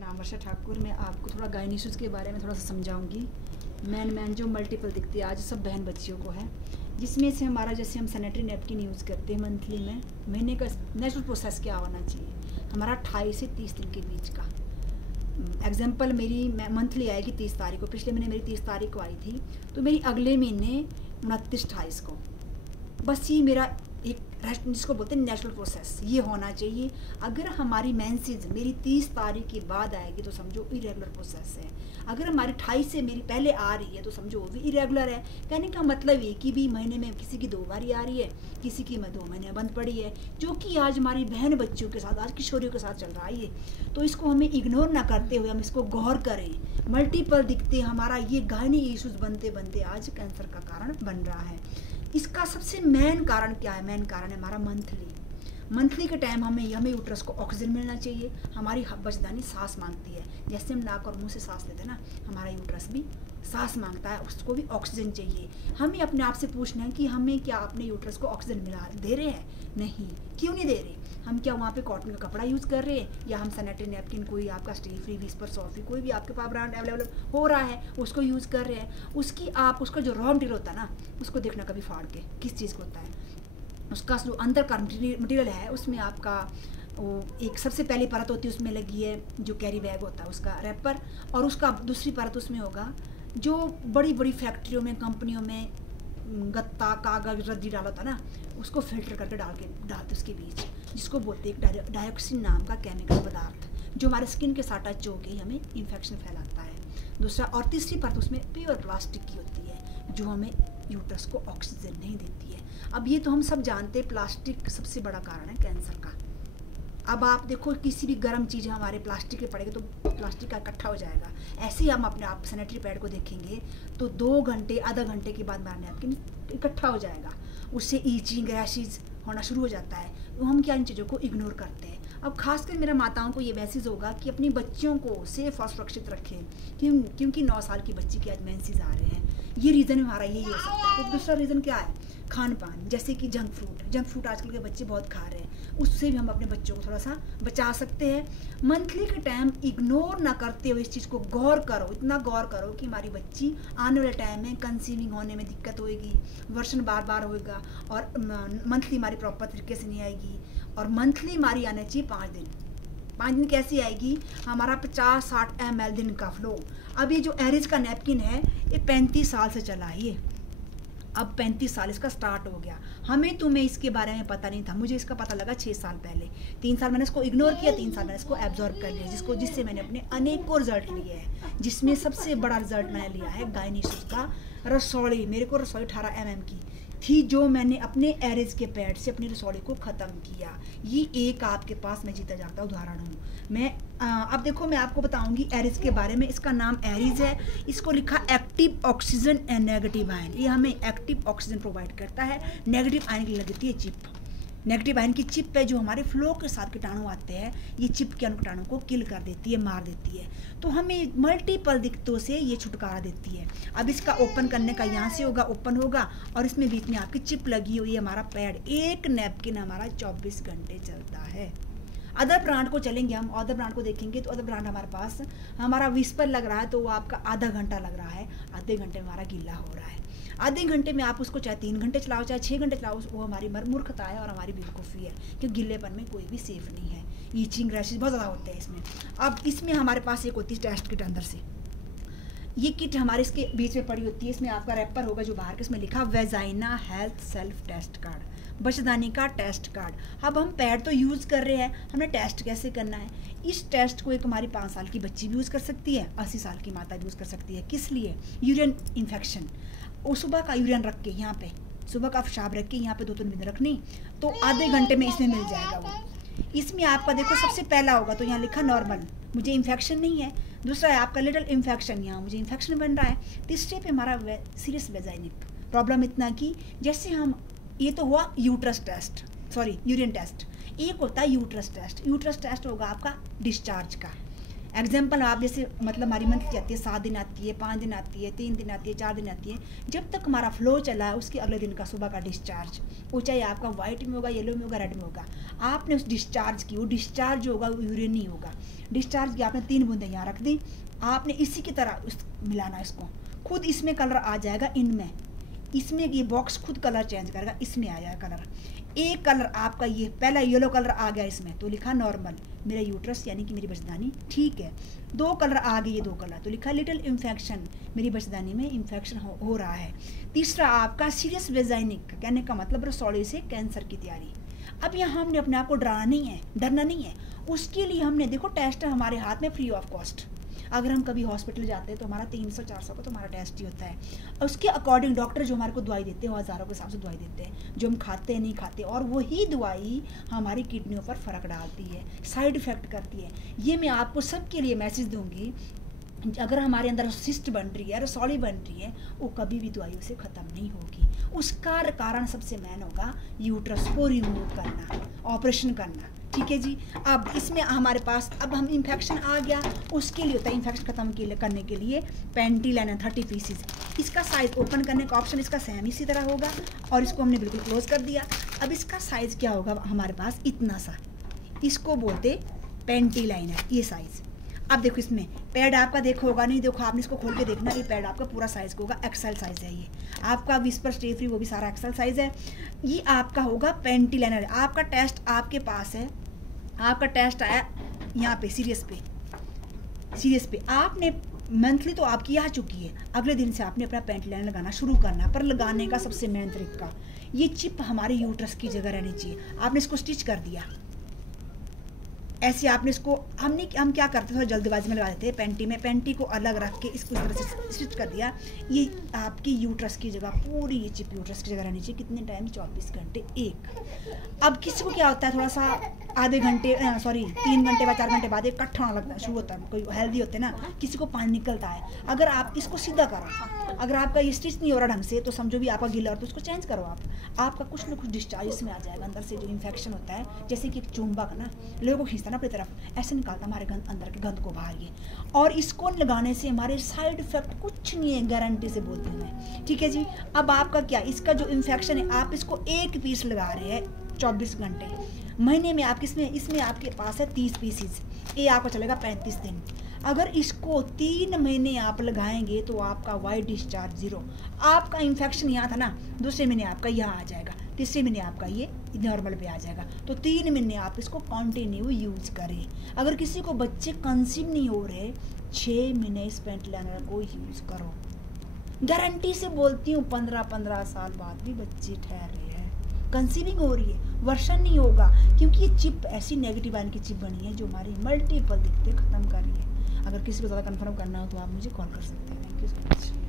नाम वर्षा ठाकुर। मैं आपको थोड़ा गायनी इश्यूज़ के बारे में थोड़ा सा समझाऊंगी। मैन जो मल्टीपल दिखती है आज सब बहन बच्चियों को है, जिसमें से हमारा जैसे हम सैनिटरी नैपकिन यूज़ करते हैं मंथली में, महीने का नेचुरल प्रोसेस क्या होना चाहिए हमारा 28 से 30 दिन के बीच का। एग्जाम्पल मेरी मंथली आएगी 30 तारीख को, पिछले महीने मेरी 30 तारीख को आई थी, तो मेरी अगले महीने 29-28 को। बस ये मेरा एक जिसको बोलते हैं नेचुरल प्रोसेस ये होना चाहिए। अगर हमारी मेंसेस मेरी 30 तारीख के बाद आएगी तो समझो इरेगुलर प्रोसेस है। अगर हमारी 28 से मेरी पहले आ रही है तो समझो वो भी इरेगुलर है। कहने का मतलब ये कि भी महीने में किसी की 2 बारी आ रही है, किसी की 2 महीने बंद पड़ी है, जो कि आज हमारी बहन बच्चियों के साथ, आज किशोरियों के साथ चल रहा है ये। तो इसको हमें इग्नोर ना करते हुए हम इसको गौर करें। मल्टीपल दिखते हमारा ये गायनी इश्यूज बनते बनते आज कैंसर का कारण बन रहा है। इसका सबसे मेन कारण क्या है? मेन कारण है हमारा मंथली के टाइम हमें यूट्रस को ऑक्सीजन मिलना चाहिए। हमारी बच्चेदानी सांस मांगती है, जैसे हम नाक और मुंह से सांस लेते हैं ना, हमारा यूट्रस भी सांस मांगता है, उसको भी ऑक्सीजन चाहिए। हमें अपने आप से पूछना है कि हमें क्या अपने यूट्रस को ऑक्सीजन दे रहे हैं? नहीं। क्यों नहीं दे रहे? हम क्या वहाँ पे कॉटन का कपड़ा यूज़ कर रहे हैं, या हम सैनिटरी नैपकिन कोई आपका स्टे फ्री, विस्पर, सॉफी कोई भी आपके पास ब्रांड अवेलेबल हो रहा है उसको यूज़ कर रहे हैं। उसका जो रॉ मटेरियल होता है ना, उसको देखना कभी फाड़ के किस चीज़ को होता है। उसका जो अंदर का मटेरियल है उसमें आपका वो एक सबसे पहली परत होती है, उसमें लगी है जो कैरी बैग होता है उसका रैपर, और उसका दूसरी परत उसमें होगा जो बड़ी बड़ी फैक्ट्रियों में, कंपनियों में गत्ता, कागज, रद्दी डाला होता है ना, उसको फिल्टर करके डालते उसके बीच, जिसको बोलते हैं एक डायोक्सिन नाम का केमिकल पदार्थ, जो हमारे स्किन के साथ टच होके हमें इन्फेक्शन फैलाता है। दूसरा और तीसरी परत उसमें प्योर प्लास्टिक की होती है, जो हमें यूट्रस को ऑक्सीजन नहीं देती है। अब ये तो हम सब जानते हैं, प्लास्टिक सबसे बड़ा कारण है कैंसर का। अब आप देखो किसी भी गर्म चीज़ हमारे प्लास्टिक के पड़ेगी तो प्लास्टिक का इकट्ठा हो जाएगा। ऐसे ही हम अपने आप सैनिटरी पैड को देखेंगे तो 2 घंटे, आधा घंटे के बाद हमारा नैपकिन इकट्ठा हो जाएगा, उससे ईचिंग, रैशेज होना शुरू हो जाता है। तो हम क्या इन चीज़ों को इग्नोर करते हैं। अब खासकर मेरा माताओं को ये मैसेज होगा कि अपनी बच्चियों को सेफ और सुरक्षित रखें, क्योंकि 9 साल की बच्ची के आज मेंसेस आ रहे हैं। ये रीज़न हमारा यही हो सकता है। दूसरा रीज़न क्या है? खान पान, जैसे कि जंक फूड आजकल के बच्चे बहुत खा रहे हैं, उससे भी हम अपने बच्चों को थोड़ा सा बचा सकते हैं। मंथली के टाइम इग्नोर ना करते हुए इस चीज़ को गौर करो, इतना गौर करो कि हमारी बच्ची आने वाले टाइम में कंसीविंग होने में दिक्कत होएगी, वर्षन बार बार होएगा, और मंथली हमारी प्रॉपर तरीके से नहीं आएगी। और मंथली हमारी आना चाहिए 5 दिन। 5 दिन कैसी आएगी? हमारा 50-60 ml दिन का फ्लो। अब ये जो एरिज का नैपकिन है ये 35 साल से चला है, ये अब 35 साल इसका स्टार्ट हो गया। तुम्हें इसके बारे में पता नहीं था, मुझे इसका पता लगा 6 साल पहले। 3 साल मैंने इसको इग्नोर किया, 3 साल मैंने इसको एब्जॉर्ब कर लिया, जिससे मैंने अपने अनेकों रिजल्ट लिए हैं, जिसमें सबसे बड़ा रिजल्ट मैंने लिया है गायनी इश्यूज का। रसौली, मेरे को रसौली 18 mm की थी, जो मैंने अपने एरिज के पैड से अपनी रसौली को ख़त्म किया। ये एक आपके पास मैं जीता जाता उदाहरण हूँ। मैं अब देखो मैं आपको बताऊंगी एरिज के बारे में। इसका नाम एरिज है, इसको लिखा active oxygen and negative ion. ये हमें एक्टिव ऑक्सीजन प्रोवाइड करता है, नेगेटिव आयन की लगती है चिप। नेगेटिव आयन की चिप पे जो हमारे फ्लो के साथ कीटाणु आते हैं, ये चिप के कीटाणु को किल कर देती है, मार देती है। तो हमें मल्टीपल दिक्कतों से ये छुटकारा देती है। अब इसका ओपन करने का यहाँ से होगा, ओपन होगा, और इसमें बीच में आपकी चिप लगी हुई है, हमारा पैड। एक नैपकिन हमारा 24 घंटे चलता है। अदर ब्रांड को चलेंगे हम, अदर ब्रांड को देखेंगे तो अदर ब्रांड हमारे पास, हमारा विस्पर लग रहा है तो वो आपका आधा घंटा लग रहा है, आधे घंटे में हमारा गीला हो रहा है। आधे घंटे में आप उसको चाहे 3 घंटे चलाओ, चाहे 6 घंटे चलाओ, वो हमारी मूर्खता है और हमारी बेवकूफ़ी है, क्योंकि गिल्लेपन में कोई भी सेफ नहीं है। ईचिंग, रैशेज बहुत ज़्यादा होते हैं इसमें। अब इसमें हमारे पास एक होती है टेस्ट किट अंदर से, ये किट हमारे इसके बीच में पड़ी होती है। इसमें आपका रैपर होगा जो बाहर के, इसमें लिखा vagina health self test card, बच्चेदानी का टेस्ट कार्ड। अब हम पैड तो यूज़ कर रहे हैं, हमने टेस्ट कैसे करना है? इस टेस्ट को एक हमारी 5 साल की बच्ची भी यूज़ कर सकती है, 80 साल की माता भी यूज़ कर सकती है। किस लिए? Urine infection. और सुबह का यूरिन रख के यहाँ पे, सुबह का पेशाब रख के यहाँ पे 2-3 बिंदु रखनी, तो आधे घंटे में इसमें मिल जाएगा वो। इसमें आपका देखो सबसे पहला होगा तो यहाँ लिखा नॉर्मल, मुझे इन्फेक्शन नहीं है। दूसरा है आपका लिटिल इन्फेक्शन, यहाँ मुझे इन्फेक्शन बन रहा है। तीसरे पे हमारा सीरियस वेजाइनिक प्रॉब्लम, इतना कि जैसे हम, ये तो हुआ uterus test, sorry urine test. एक होता है यूट्रस टेस्ट। यूट्रस टेस्ट होगा आपका डिस्चार्ज का। एग्जाम्पल आप जैसे मतलब हमारी मंथली आती है 7 दिन आती है, 5 दिन आती है, 3 दिन आती है, 4 दिन आती है, जब तक हमारा फ्लो चला है उसके अगले दिन का सुबह का डिस्चार्ज, वो चाहे आपका वाइट में होगा, येलो में होगा, रेड में होगा, आपने उस डिस्चार्ज की, वो डिस्चार्ज होगा वो यूरिन नहीं होगा, डिस्चार्ज की आपने 3 बूंदें यहाँ रख दी, आपने इसी की तरह मिलाना इसको, खुद इसमें कलर आ जाएगा, इनमें इसमें ये बॉक्स खुद कलर चेंज करेगा, इसमें आ जाएगा कलर, एक कलर आपका ये पहला येलो कलर आ गया इसमें तो लिखा नॉर्मल, मेरा यूट्रस यानी कि मेरी बच्चेदानी ठीक है, 2 कलर आ गए, ये 2 कलर तो लिखा लिटिल इन्फेक्शन, मेरी बच्चेदानी में इन्फेक्शन हो रहा है। तीसरा आपका सीरियस वेजाइनिक, कहने का मतलब रसौली से कैंसर की तैयारी। अब यहाँ हमने अपने आप को डराना नहीं है, डरना नहीं है, उसके लिए हमने देखो टेस्ट है हमारे हाथ में फ्री ऑफ कॉस्ट, अगर हम कभी हॉस्पिटल जाते हैं तो हमारा 300-400 का तो हमारा टेस्ट ही होता है, और उसके अकॉर्डिंग डॉक्टर जो हमारे को दवाई देते हैं वो हज़ारों के हिसाब से दवाई देते हैं, जो हम खाते हैं नहीं खाते, और वही दवाई हमारी किडनियों पर फ़र्क डालती है, साइड इफ़ेक्ट करती है। ये मैं आपको सबके लिए मैसेज दूंगी, अगर हमारे अंदर सिस्ट बन रही है, रसौली बन रही है, वो कभी भी दवाइयों से ख़त्म नहीं होगी, उसका कारण सबसे मेन होगा यूट्रस को रिमूव करना, ऑपरेशन करना, ठीक है जी। अब इसमें हमारे पास अब हम इन्फेक्शन आ गया, उसके लिए होता है इन्फेक्शन ख़त्म करने के लिए पेंटी लाइन 30 पीसीज, इसका साइज़ ओपन करने का ऑप्शन इसका सेम इसी तरह होगा, और इसको हमने बिल्कुल क्लोज कर दिया। अब इसका साइज़ क्या होगा हमारे पास, इतना सा, इसको बोलते पेंटी लाइनर, ये साइज़। अब देखो इसमें पैड आपका देखो होगा, नहीं देखो आपने इसको खोल के देखना, ये पैड आपका पूरा साइज़ का होगा, एक्सेल साइज़ है, ये आपका विस्पर स्टे फ्री वो भी सारा एक्सेल साइज़ है, ये आपका होगा पेंटी लाइनर। आपका टेस्ट आपके पास है, आपका टेस्ट आया यहाँ पे सीरियस पे आपने मंथली तो आपकी आ चुकी है, अगले दिन से आपने अपना पेंटी लाइनर लगाना शुरू करना, पर लगाने का सबसे मेन तरीका, ये चिप हमारे यूट्रस की जगह रहनी चाहिए, आपने इसको स्टिच कर दिया ऐसे, आपने इसको हम क्या करते थे जल्दबाजी में लगा देते हैं पेंटी में, पेंटी को अलग रख के इसको इस तरह से स्टिच कर दिया, ये आपकी यूट्रस की जगह पूरी ये चिप यूट्रस की जगह रहनी चाहिए, कितने टाइम, 24 घंटे एक। अब किसी को क्या होता है थोड़ा सा आधे घंटे 3 घंटे बाद 4 घंटे बाद एक कट्ठा होना लगता है, शुरू होता है, कोई हेल्दी होते हैं ना, किसी को पानी निकलता है, अगर आप इसको सीधा करो, अगर आपका ये स्टिच नहीं हो रहा ढंग से तो समझो भी आपका गीला, तो उसको चेंज करो, आपका कुछ ना कुछ डिस्चार्ज इसमें आ जाएगा, अंदर से जो इन्फेक्शन होता है, जैसे कि एक चुंबक ना लोगों को खींचता ना अपनी तरफ, ऐसे निकालता हमारे अंदर के गंद को बाहर ये, और इसको लगाने से हमारे साइड इफेक्ट कुछ नहीं है, गारंटी से बोलती हूँ मैं, ठीक है जी। अब आपका क्या, इसका जो इन्फेक्शन है आप इसको 1 पीस लगा रहे हैं 24 घंटे, महीने में आप इसमें आपके पास है 30 पीसीज, ये आपका चलेगा 35 दिन। अगर इसको 3 महीने आप लगाएंगे तो आपका वाइट डिस्चार्ज 0, आपका इन्फेक्शन यहाँ था ना, दूसरे महीने आपका यहाँ आ जाएगा, तीसरे महीने आपका ये नॉर्मल पे आ जाएगा, तो 3 महीने आप इसको कंटिन्यू यूज़ करें। अगर किसी को बच्चे कंसीव नहीं हो रहे, 6 महीने इस पेंटी लाइनर को यूज़ करो, गारंटी से बोलती हूँ 15-15 साल बाद भी बच्चे ठहर रहे हैं, कंसीविंग हो रही है, वर्षन नहीं होगा, क्योंकि ये चिप ऐसी नेगेटिव आयन की चिप बनी है जो हमारी मल्टीपल दिक्कतें खत्म कर रही है। अगर किसी को ज़्यादा कंफर्म करना हो तो आप मुझे कॉल कर सकते हैं। Thank you so much.